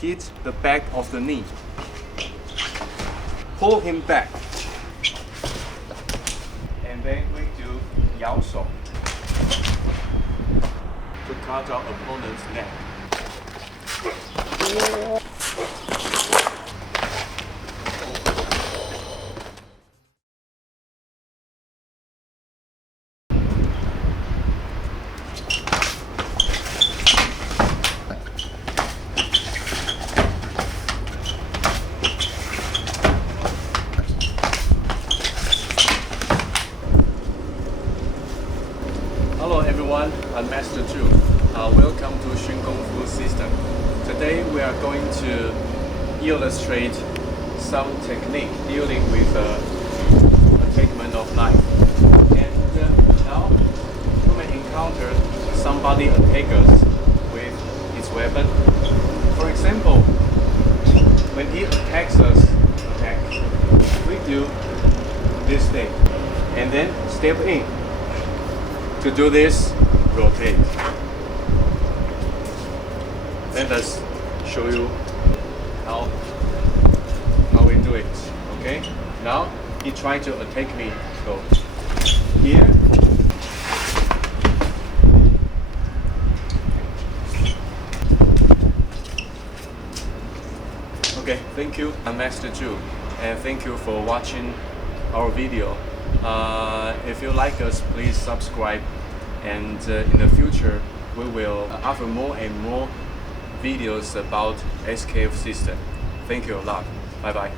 hit the back of the knee. Pull him back. And then we do Yao Shou to cut our opponent's neck. Hello everyone, I'm Master Chu. Welcome to Shiun Kung Fu System. Today we are going to illustrate some technique dealing with attackment of knife. And now you may encounter somebody attack us with his weapon. For example, when he attacks us, we do this thing and then step in. To do this, rotate. Let us show you how we do it. Okay? Now he tried to attack me. Go here. Okay, thank you. I'm Master Chu, and thank you for watching our video. If you like us, please subscribe, and in the future we will offer more and more videos about SKF system. Thank you a lot. Bye bye.